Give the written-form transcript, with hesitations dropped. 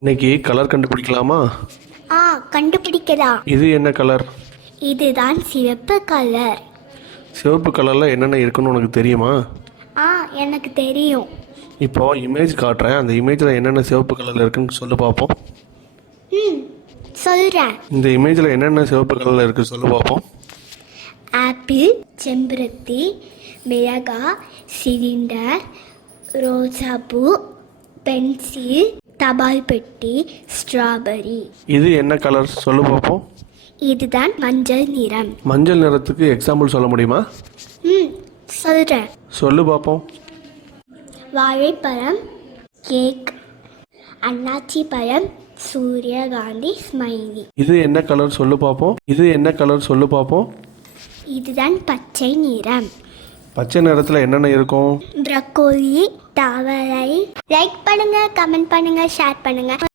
இன்னைக்கு கலர் கண்டுபிடிக்கலாமா? ஆ, கண்டுபிடிக்கலாம். இது என்ன கலர்? இதுதான் சிவப்பு கலர். சிவப்பு கலரில் என்னென்ன இருக்குன்னு உனக்கு தெரியுமா? ஆ, எனக்கு தெரியும். இப்போ இமேஜ் காட்டுறேன், அந்த இமேஜில் என்னென்ன சிவப்பு கலரில் இருக்குன்னு சொல்லி பார்ப்போம். சொல்கிறேன். இந்த இமேஜில் என்னென்ன சிவப்பு கலரில் இருக்குது சொல்லி பார்ப்போம். ஆப்பிள், செம்பருத்தி, மிளகாய், சிலிண்டர், ரோஜாப்பூ, பென்சில், தபால் பெட்டி, ஸ்ட்ராபெரி. இது என்ன கலர் சொல்லி பார்ப்போம். இதுதான் மஞ்சள் நிறம். மஞ்சள் நிறத்துக்கு எக்ஸாம்பிள் சொல்ல முடியுமா? சொல்கிறேன். சொல்லு பார்ப்போம். வாழைப்பழம், கேக், அன்னாச்சி பழம், சூரியகாந்தி, ஸ்மைலி. இது என்ன கலர் சொல்லு பார்ப்போம். இது என்ன கலர் சொல்லு பார்ப்போம். இதுதான் பச்சை நிறம். பச்சை நிறத்தில் என்னென்ன இருக்கும்? ப்ரக்கோலி, தவளை. லைக் பண்ணுங்க, கமெண்ட் பண்ணுங்க, ஷேர் பண்ணுங்க.